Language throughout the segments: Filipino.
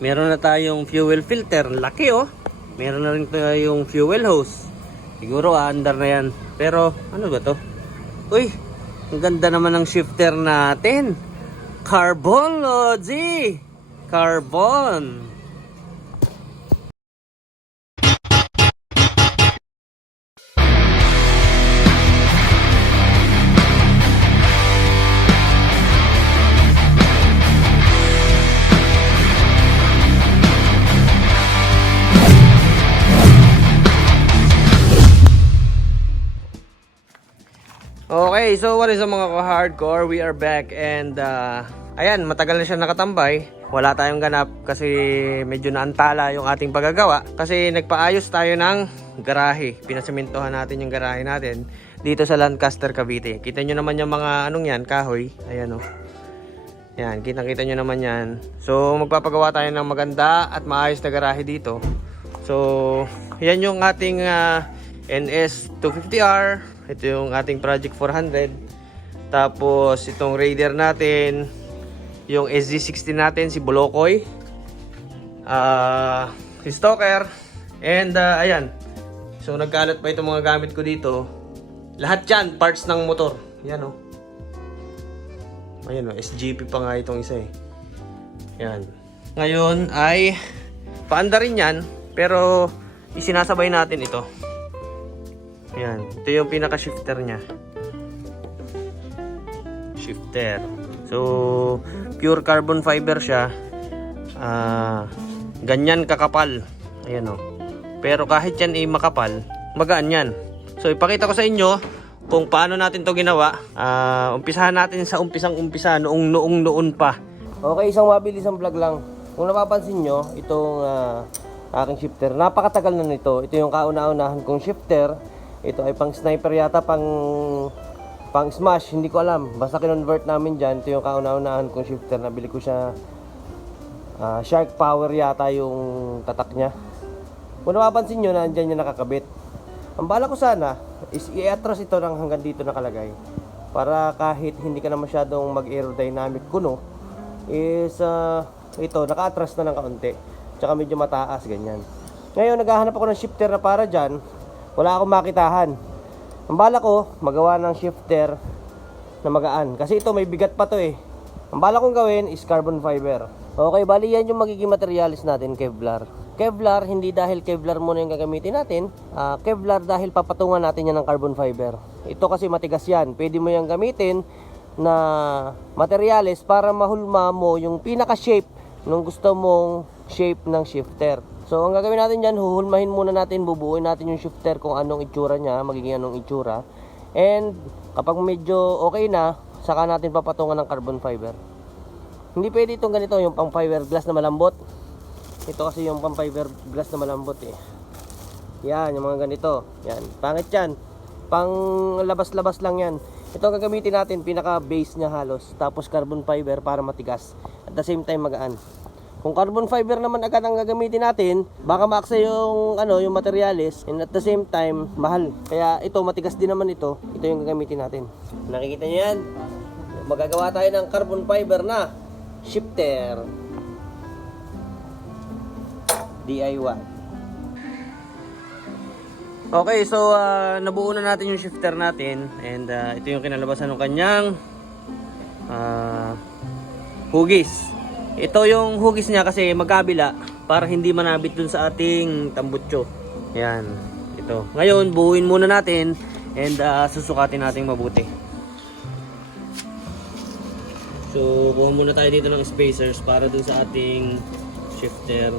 Meron na tayong fuel filter. Laki oh. Meron na rin tayong fuel hose. Siguro under na yan. Pero ano ba to? Uy, ang ganda naman ng shifter natin. Carbon, Lodzi! Carbon! Okay, so what is up mga ka-hardcore? We are back and uh, ayan, matagal na siya nakatambay. Wala tayong ganap kasi medyo naantala yung ating paggagawa. Kasi nagpaayos tayo ng garahe. Pinasimintohan natin yung garahe natin dito sa Lancaster, Cavite. Kita nyo naman yung mga anong yan, kahoy. Ayan oh. Yan, kitang-kita nyo naman yan. So, magpapagawa tayo ng maganda at maayos na garahe dito. So, yan yung ating ah, NS 250R. Ito yung ating Project 400. Tapos, itong Raider natin. Yung SG60 natin, si Bolokoy. Ah, si Stalker. And, ah, ayan. So, nagkalat pa itong mga gamit ko dito. Lahat yan, parts ng motor. Yan, oh. Ayun o, SGP pa nga itong isa eh. Yan. Ngayon ay paanda rin yan, pero isinasabay natin ito. Yan. Ito yung pinaka-shifter niya. Shifter. So, pure carbon fiber siya. Ah, ganyan kakapal. Ayan o. Pero kahit yan ay makapal, magaan yan. So, ipakita ko sa inyo kung paano natin to ginawa. Ah, umpisahan natin sa umpisang umpisa noong noong noon pa. Okay, isang mabilis ang vlog lang. Kung napapansin nyo, itong ah, aking shifter, napakatagal na nito. Ito yung kauna-unahan kong shifter. Ito ay pang sniper yata, pang pang smash, hindi ko alam. Basta kinonvert namin dyan. Ito yung kauna-unahan kong shifter. Nabili ko siya ah, Shark Power yata yung tatak niya. Kung napapansin nyo, nandyan yung nakakabit. Ang bala ko sana is i-atras ito ng hanggang dito nakalagay. Para kahit hindi ka na masyadong mag-aerodynamic kuno, is ah, ito, naka-atras na ng kaunti. Tsaka medyo mataas, ganyan. Ngayon, naghahanap ako ng shifter na para dyan. Wala akong makitahan. Ang bala ko, magawa ng shifter na magaan. Kasi ito, may bigat pa to eh. Ang bala kong gawin is carbon fiber. Okay, bali yan yung magiging materialis natin, Kevlar. Kevlar, hindi dahil Kevlar muna yung gagamitin natin. Ah, Kevlar dahil papatungan natin yan ng carbon fiber. Ito kasi matigas yan. Pwede mo yung gamitin na materialis para mahulma mo yung pinaka-shape nung gusto mong shape ng shifter. So, ang gagawin natin dyan, huhulmahin muna natin, bubuuin natin yung shifter kung anong itsura niya, magiging anong itsura. And, kapag medyo okay na, saka natin papatungan ng carbon fiber. Hindi pwede itong ganito, yung pang fiberglass na malambot. Ito kasi yung pang fiberglass na malambot eh. Yan, yung mga ganito. Yan, pangit yan. Pang labas-labas lang yan. Ito ang gagamitin natin, pinaka-base niya halos. Tapos carbon fiber para matigas. At the same time magaan. Kung carbon fiber naman agad ang gagamitin natin, baka maaksa yung ano, yung materialis and at the same time mahal. Kaya ito matigas din naman ito. Ito yung gagamitin natin. Nakikita niyo yan? Magagawa tayo ng carbon fiber na shifter. DIY. Okay, so ah, nabuo na natin yung shifter natin and ah, ito yung kinalabasan ng kanyang ah, hugis. Ito yung hugis niya kasi magkabila para hindi manabit dun sa ating tambutso. Yan, ito. Ngayon, buuin muna natin and ah, susukatin natin mabuti. So, kuha muna tayo dito ng spacers para dun sa ating shifter.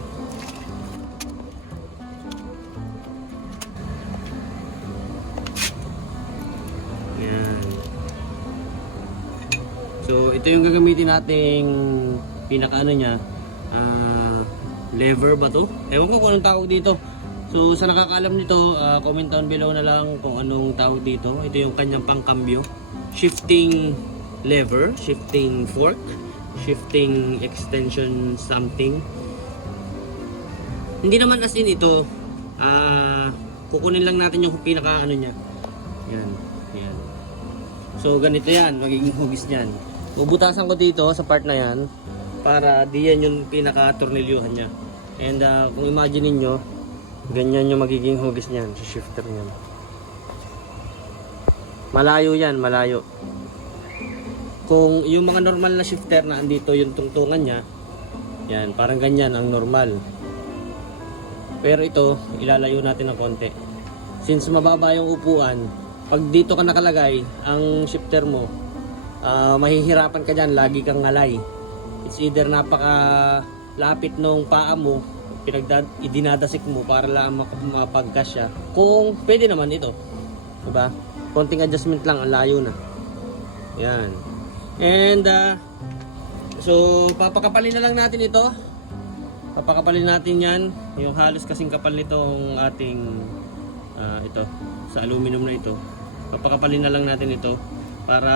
Yan. So, ito yung gagamitin nating pinaka ano niya, ah, lever ba to? Ewan ko kung anong tawag dito. So, sa nakakaalam nito, ah, comment down below na lang kung anong tawag dito. Ito yung kanyang pangkambyo. Shifting lever, shifting fork, shifting extension something. Hindi naman as in ito, ah, kukunin lang natin yung pinaka ano niya. Yan, yan. So ganito yan, magiging hugis niyan. Bubutasan ko dito sa part na yan. Para diyan yung pinaka-tornilyuhan niya. And ah, kung imagine niyo ganyan yung magiging hugis niyan sa shifter niyan. Malayo yan, malayo. Kung yung mga normal na shifter na andito yung tungtungan niya, yan, parang ganyan ang normal. Pero ito, ilalayo natin ng konti. Since mababa yung upuan, pag dito ka nakalagay, ang shifter mo, ah, mahihirapan ka dyan, lagi kang ngalay. It's either napaka lapit nung paa mo, pinagdad idinadasik mo para lang mak- mapagkasya. Kung pwede naman ito. Diba? Konting adjustment lang, ang layo na. Yan. And, ah, so, papakapalin na lang natin ito. Papakapalin natin yan. Yung halos kasing kapal nitong ating, ah, ito, sa aluminum na ito. Papakapalin na lang natin ito para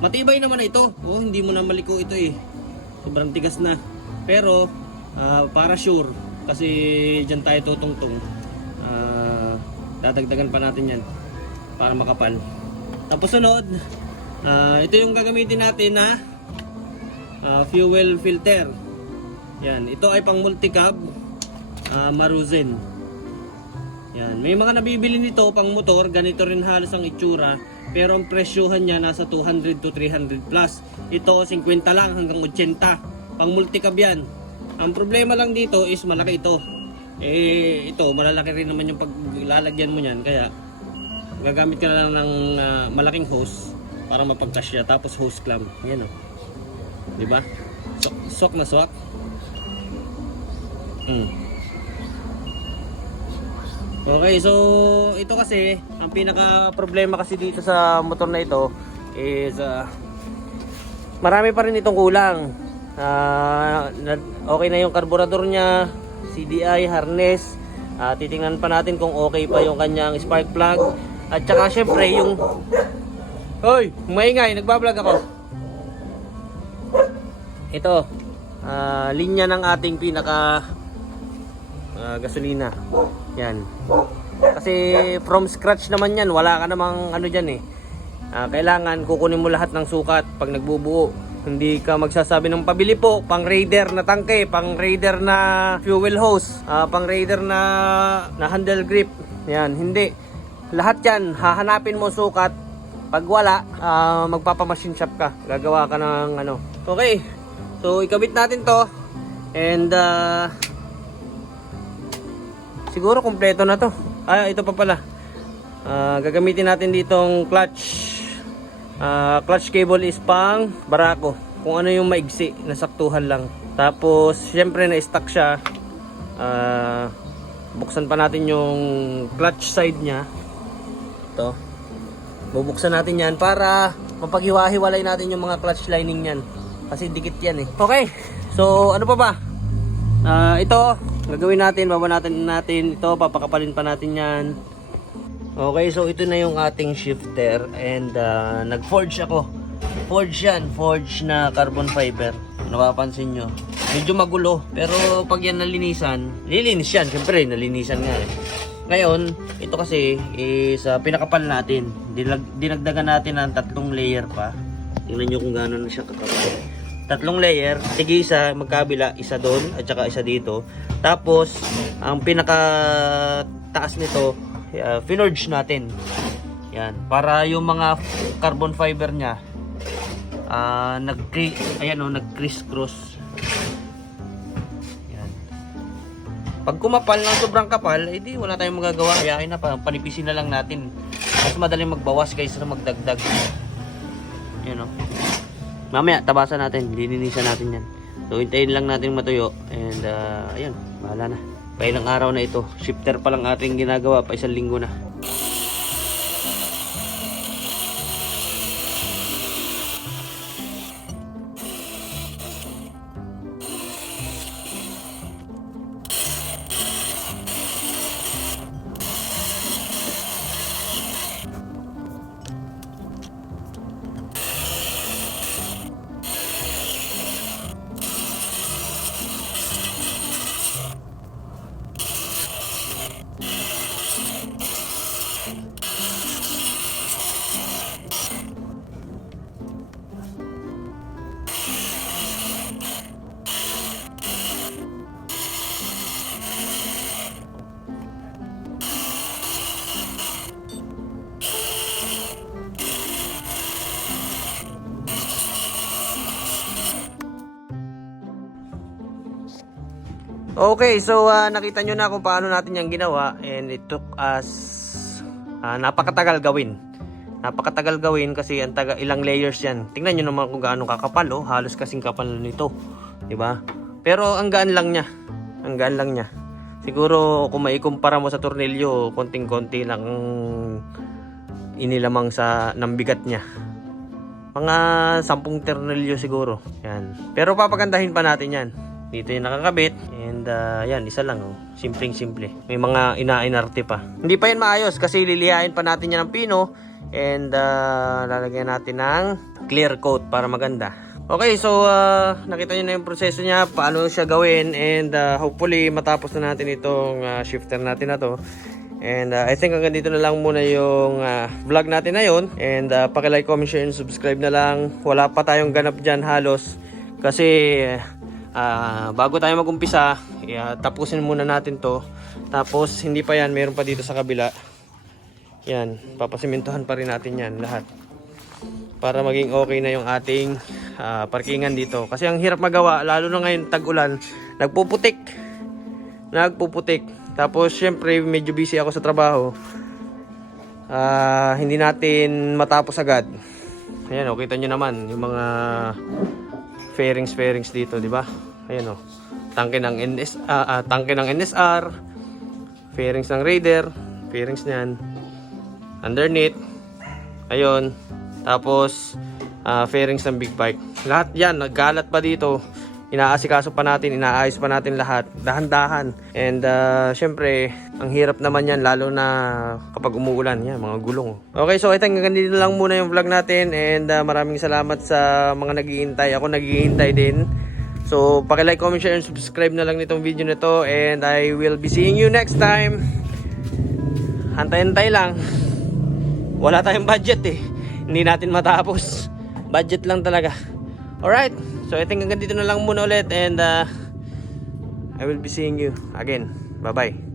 matibay naman na ito. Oh, hindi mo na maliko ito eh. Sobrang tigas na. Pero, ah, para sure, kasi dyan tayo tutungtong, ah, dadagdagan pa natin yan para makapal. Tapos sunod, ah, ito yung gagamitin natin na ah, fuel filter. Yan, ito ay pang multicab uh, Maruzen. Yan, may mga nabibili nito pang motor, ganito rin halos ang itsura, pero ang presyohan niya nasa 200 to 300 plus. Ito 50 lang hanggang 80. Pang multicab yan. Ang problema lang dito is malaki ito. Eh ito, malalaki rin naman yung paglalagyan mo niyan, kaya gagamit ka na lang ng ah, malaking hose para mapagkasya tapos hose clamp. Yan oh. 'Di ba? Sok, sok na sok. Mm. Okay, so ito kasi ang pinaka problema kasi dito sa motor na ito is ah, marami pa rin itong kulang. Na- okay na yung karburador niya, CDI, harness. Ah, titingnan pa natin kung okay pa yung kanyang spark plug. At saka syempre yung Hoy, maingay, nagbablog ako. Ito, ah, linya ng ating pinaka ah, gasolina. Yan. Kasi from scratch naman yan, wala ka namang ano dyan eh. Ah, kailangan kukunin mo lahat ng sukat pag nagbubuo. Hindi ka magsasabi ng pabili po, pang raider na tangke, pang raider na fuel hose, ah, pang raider na, na handle grip. Yan, hindi. Lahat yan, hahanapin mo sukat. Pag wala, ah, magpapamachine shop ka. Gagawa ka ng ano. Okay, so ikabit natin to. And ah, siguro kompleto na to. Ah, ito pa pala. Ah, gagamitin natin ditong clutch. Ah, clutch cable is pang barako. Kung ano yung maigsi, nasaktuhan lang. Tapos, syempre na-stuck siya. Ah, buksan pa natin yung clutch side niya. Ito. Bubuksan natin yan para mapaghiwa-hiwalay natin yung mga clutch lining niyan. Kasi dikit yan eh. Okay. So, ano pa ba? Ah, ito, gagawin natin, baba natin ito, papakapalin pa natin 'yan. Okay, so ito na yung ating shifter and ah, nag-forge ako. Forge 'yan, forge na carbon fiber. Napapansin nyo. Medyo magulo, pero pag yan nalinisan, lilinis yan. Siyempre, nalinisan nga eh. Ngayon, ito kasi is ah, pinakapal natin. Dilag, dinagdagan natin ng tatlong layer pa. Tingnan nyo kung gaano na siya kakapal. Tatlong layer, sige isa magkabila, isa doon at saka isa dito. Tapos, ang pinaka taas nito, uh, finorge natin. Yan, para yung mga carbon fiber niya ah nag ayan oh, nag criss-cross. Yan. Pag kumapal ng sobrang kapal, edi wala tayong magagawa. Hayain na pa, panipisin na lang natin. Mas madaling magbawas kaysa magdagdag. Yan oh. Mamaya, tabasan natin. Lininisan natin yan. So, hintayin lang natin matuyo. And, uh, ayun. Bahala na. Pa ilang araw na ito. Shifter pa lang ating ginagawa. Pa isang linggo na. Okay, so ah, nakita nyo na kung paano natin yung ginawa and it took us ah, napakatagal gawin. Napakatagal gawin kasi ang taga ilang layers yan. Tingnan nyo naman kung gaano kakapal oh, halos kasing kapal nito, ba? Pero ang gaan lang niya. Ang gaan lang niya. Siguro kung maikumpara mo sa tornilyo, konting-konti lang ang inilamang sa ng niya. Mga sampung tornilyo siguro. Yan. Pero papagandahin pa natin yan. Dito yung nakakabit. And uh, yan, isa lang. Oh. Simpleng simple. May mga ina-inarte pa. Hindi pa yan maayos kasi lilihain pa natin yan ng pino. And uh, lalagyan natin ng clear coat para maganda. Okay, so uh, nakita nyo na yung proseso niya, paano siya gawin. And uh, hopefully matapos na natin itong uh, shifter natin na to. And uh, I think hanggang dito na lang muna yung uh, vlog natin na yun. And uh, pakilike, comment, share, and subscribe na lang. Wala pa tayong ganap dyan halos. Kasi uh, bago tayo magumpisa, yeah, tapusin muna natin to. Tapos hindi pa yan, meron pa dito sa kabila. Yan, papasimintuhan pa rin natin yan lahat. Para maging okay na yung ating ah, parkingan dito. Kasi ang hirap magawa, lalo na ngayon tag-ulan, nagpuputik. Nagpuputik. Tapos syempre medyo busy ako sa trabaho. Ah, hindi natin matapos agad. Ayan, oh, kita nyo naman yung mga fairings fairings dito, di ba? Ayan oh. Tangke ng NS ah, ah, tangke ng NSR, fairings ng Raider, fairings niyan. Underneath. Ayun. Tapos ah, fairings ng big bike. Lahat 'yan naggalat pa dito. Inaasikaso pa natin, inaayos pa natin lahat, dahan-dahan. And uh, syempre, ang hirap naman yan, lalo na kapag umuulan, yan, mga gulong. Okay, so I think hanggang lang muna yung vlog natin. And uh, maraming salamat sa mga naghihintay. Ako naghihintay din. So, pakilike, comment, share, and subscribe na lang nitong video na to. And I will be seeing you next time. Hantay-hantay lang. Wala tayong budget eh. Hindi natin matapos. Budget lang talaga. Alright. So I think hanggang dito na lang muna ulit and uh, I will be seeing you again. Bye-bye.